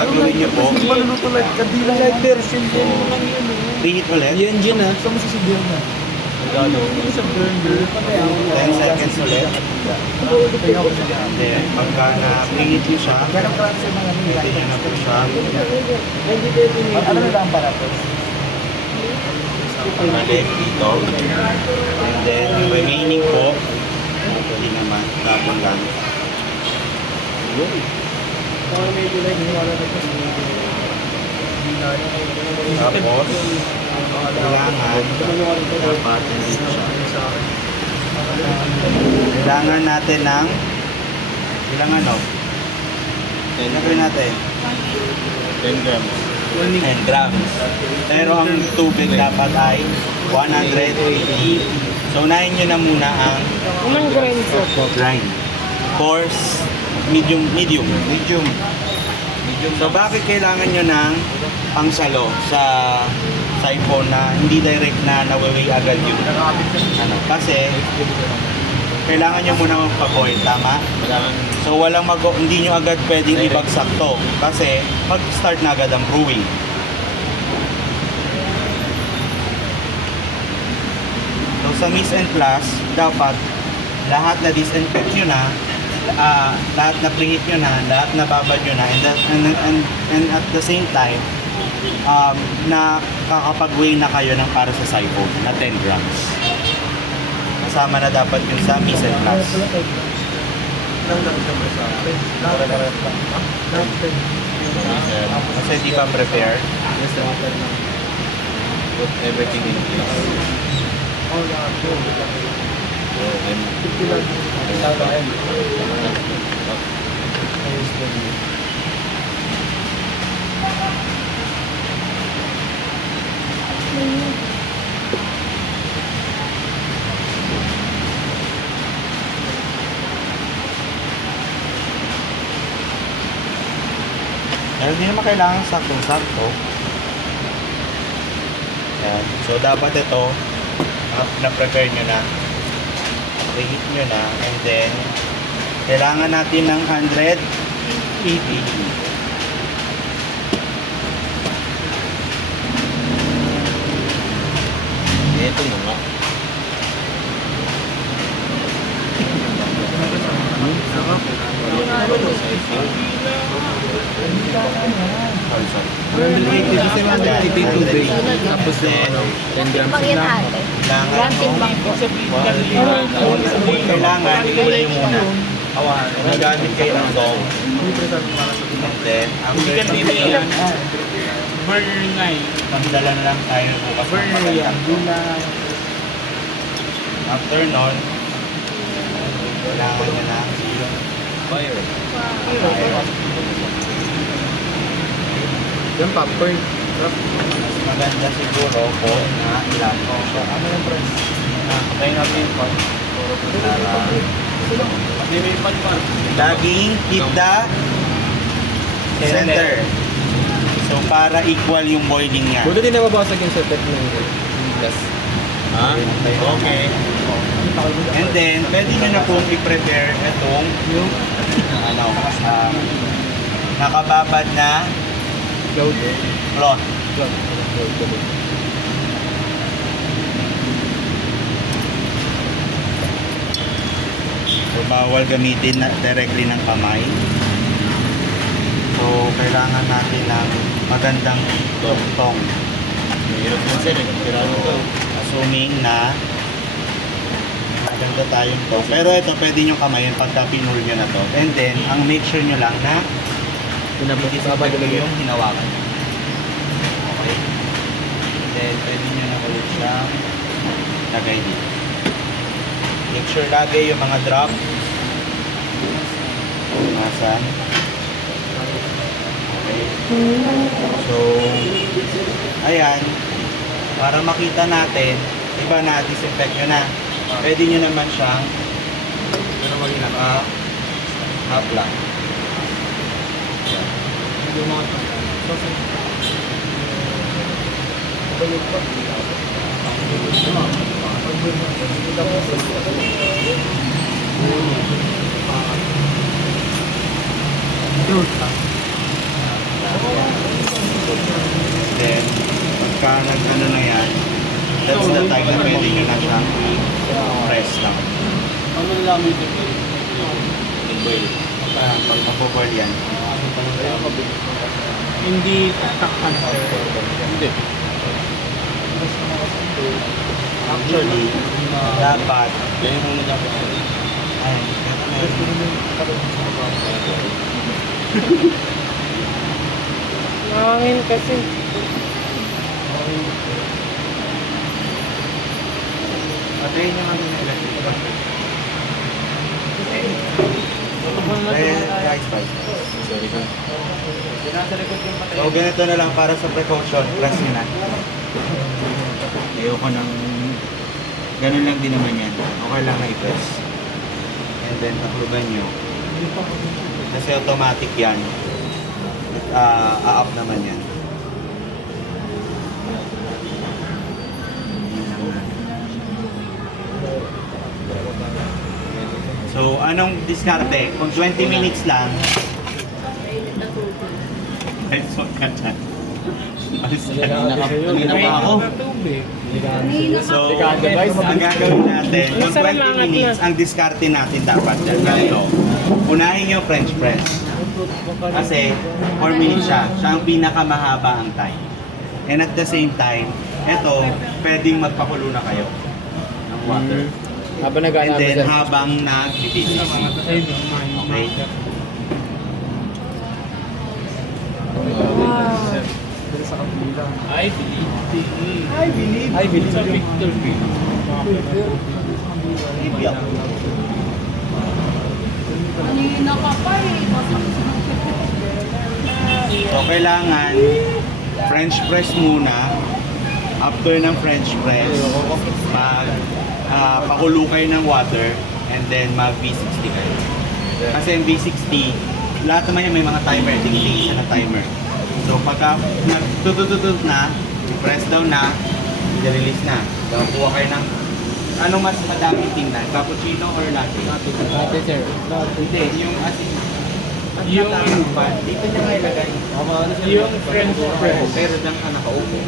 gagawin niyo po, Light version din mo lang yun. preheat ulit. Yan dyan ah. Saan mo sasabihan na? 10 seconds ulit. Then, pagka na-preheat niyo siya, pwede niyo na po siya. Ano na lang para po? Balik dito. And then, yung remaining po, hindi naman, tapon lang. Tapos, kailangan, dapat hindi siya. Kailangan natin ng, ilang ano? Kailangan natin? 10 grams. 10 grams. Pero ang tubig dapat ay 180. So, unahin nyo na muna ang Unang grind po. grind. Coarse, medium. So, bakit kailangan nyo ng pangsalo sa siphon na hindi direct na nawawi agad yung ano? Kasi, kailangan nyo muna magpa-boil, tama? So, hindi nyo agad pwedeng ibagsak to kasi mag-start na agad ang brewing. So, sa Mise en Place, dapat lahat na disinfect nyo na, lahat na preheat nyo na, lahat na babad nyo na, and at the same time, nakakapag-weigh na kayo ng para sa siphon na 10 grams. Kasama na dapat yung sa Mise en Place. Kasi di ba prepare? Put everything in place. Pero hindi naman kailangan saktong-sakto. Yan. So, dapat ito, na-prepare nyo na. Preheat nyo na. And then, kailangan natin ng 180. Ito mo nga. Kasi mga nagtipid tubig. Tapos yung 10 grams Pag yan lang. ate. Kailangan, Granting bang po? kailangan, ilagay nyo muna. Magamit kayo ng dog. And then, after yan, Burner nga eh. magdala na lang tayo bukas ng Burner yan. magandang. After nun, kailangan nyo na Fire. Yung popcorn. mas maganda siguro po na ilan. So, ano yung price? Kapain natin po. Laging keep the center. So, para equal yung boiling niya. Buto din nababasag yung setup ng gas. Ha? Okay. And then, pwede nyo na pong i-prepare itong yung nakababad na Cloud. cloth. So, bawal gamitin na directly ng kamay. So, kailangan natin ng magandang tong. Mahirap din sir. Kirano to. Assuming na maganda tayong tong. Pero ito, pwede nyo kamayin pagka pinur nyo na to. And then, ang make sure nyo lang na Pinababad disinfect yung hinawakan. Okay? And then, pwede nyo na ulit siyang lagay dito. Make sure lagay yung mga drop. Masan. Okay. So, ayan. Para makita natin, iba na, disinfect nyo na. Pwede nyo naman siyang half lang. That's the time na pwede nyo na siyang press lang. Ano lang ito? Boil. Pag mapoboil yan. Hindi tatakpan sir. Hindi. Actually, dapat Ganyan muna dapat. ay, Mahangin kasi. patayin nyo kami ng electric. Guys, guys. Sorry ka. So, ganito na lang para sa precaution. Press nyo na. Ayoko ng... Ganun lang din naman yan. Okay lang na i-press. And then, takluban nyo. Kasi automatic yan. A-up naman yan. So, anong diskarte? Kung 20 minutes lang, ay, so ka dyan. Alis ka. Kanina pa ako. So, ang gagawin natin, kung 20 minutes, ang diskarte natin dapat dyan. Ganito. Unahin yung French press. Kasi 4 minutes siya. Siya ang pinakamahaba ang time. And at the same time, eto, pwedeng magpakulo na kayo ng water. Habang And nagana then habang nag-bibisi. Okay? I believe. Sa Victor V. Ibiyak. Kanina ka pa eh. So, kailangan French press muna. After ng French press, pakulo kayo ng water and then mag V60 kayo. Kasi yung V60, lahat naman yan may mga timer, tingin siya na timer. So pagka nagtutututut na, press down na, i-release na. So kuha kayo ng anong mas madaming tingnan, cappuccino or latte? Ate sir. Hindi, yung asin. Yung ano ba? Dito niya nga ilagay. Yung French press. Pero dyan ka nakaupo.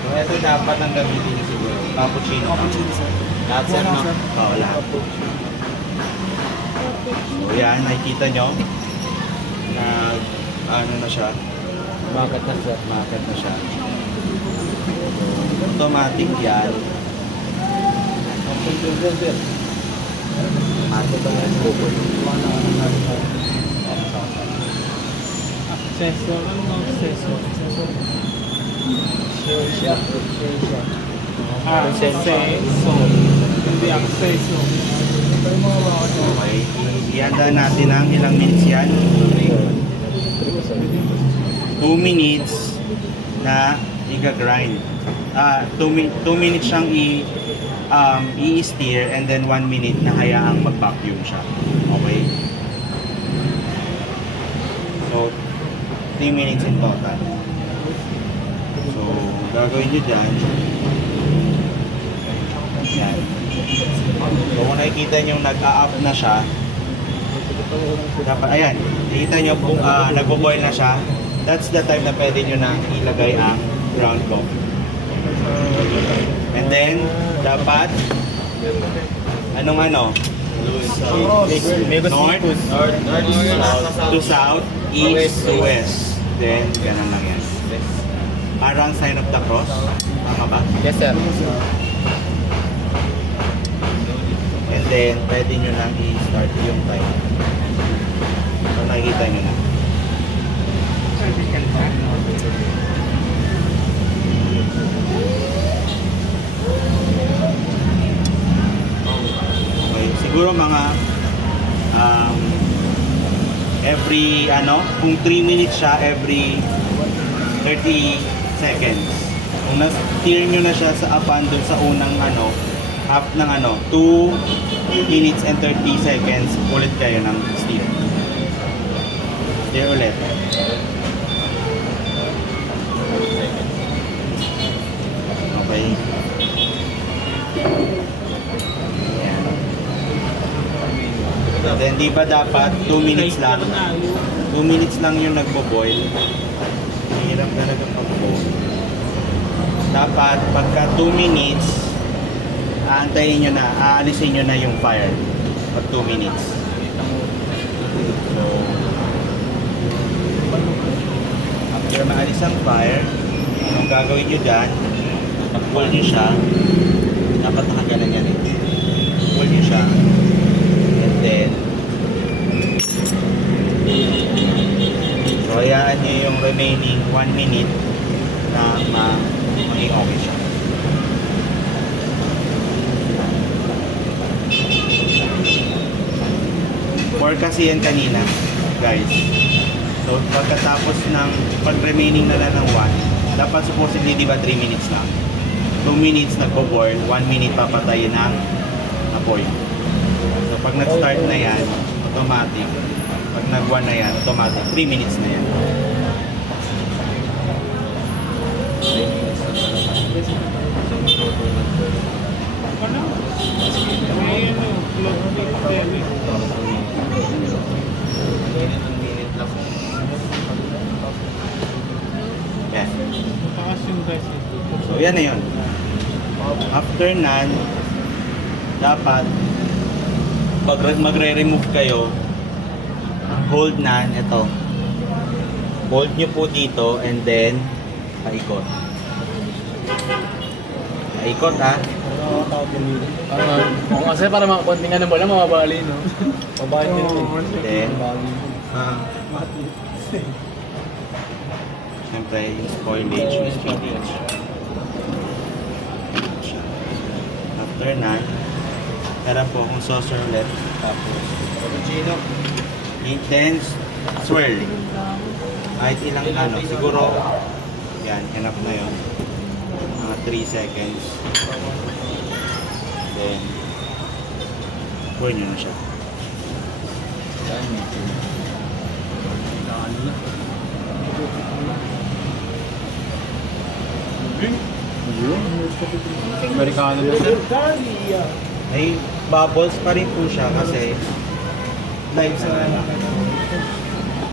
So ito dapat ang gamitin niyo siguro. Cappuccino. Lahat sir, no? Oo, lahat. So yan, nakikita nyo na ano na siya, Bakit na sir? market na siya. Automatic yan. Market na yan. Acceso. Ano acceso? Acceso. Hindi acceso. Okay. Ihanda natin ang ilang minutes yan. 2 minutes na i-grind. 2 minutes siyang i-stir and then 1 minute na hayaang mag-vacuum siya. Okay? So, 3 minutes in total. So, gagawin nyo dyan. Yan. So, kung nakikita nyo nag-a-up na siya, dapat, ayan, nakikita nyo kung nagbo-boil na siya, that's the time na pwede nyo na ilagay ang ground coffee. And then, dapat, anong north to south, east to west. Then, ganun lang yan. Parang sign of the cross. Tama ba? Yes sir. And then, pwede nyo nang i-start yung time. So, nakikita nyo na. Okay, siguro mga every kung 3 minutes siya, every 30 seconds. Kung na-steer nyo na siya sa apan dun sa unang half ng 2 minutes and 30 seconds, ulit kayo ng steer. Steer ulit. Okay. Ayan. Then, di ba dapat 2 minutes lang? 2 minutes lang yung nagbo-boil. Mahirap talaga pag-pour. Dapat pagka 2 minutes, aantayin nyo na, aalisin nyo na yung fire. Pag 2 minutes. So, after maalis ang fire, ang gagawin nyo dyan, pag-pull nyo siya, dapat nakagalan yan eh. Pull nyo siya, and then, so hayaan nyo yung remaining 1 minute na maging okay siya. Or kasi yan kanina, guys. So, pagkatapos ng pag-remaining na lang ng 1, dapat supposedly, di ba, 3 minutes lang. 2 minutes nagpo-boil, 1 minute papatayin ng apoy. So, pag nag-start na yan, automatic. Pag nag-1 na yan, automatic. 3 minutes na yan. May ano, clock din. Yan. Matakas yung guys. So, yan na yun. After nan, dapat, pag magre-remove kayo, hold nan, ito. Hold nyo po dito, and then, paikot. Paikot, ha? Kasi para makapunting ano mo lang, mababali, no? Mababali din. Then, siyempre, yung spoilage, yung spillage. After nan, tara po kung saucer ulit. Tapos, cappuccino. Intense swirl. Kahit ilang ano, siguro, yan, enough na yun. Mga 3 seconds. Then, pour nyo na siya. Amerikano na sir. May bubbles pa rin po siya kasi live sa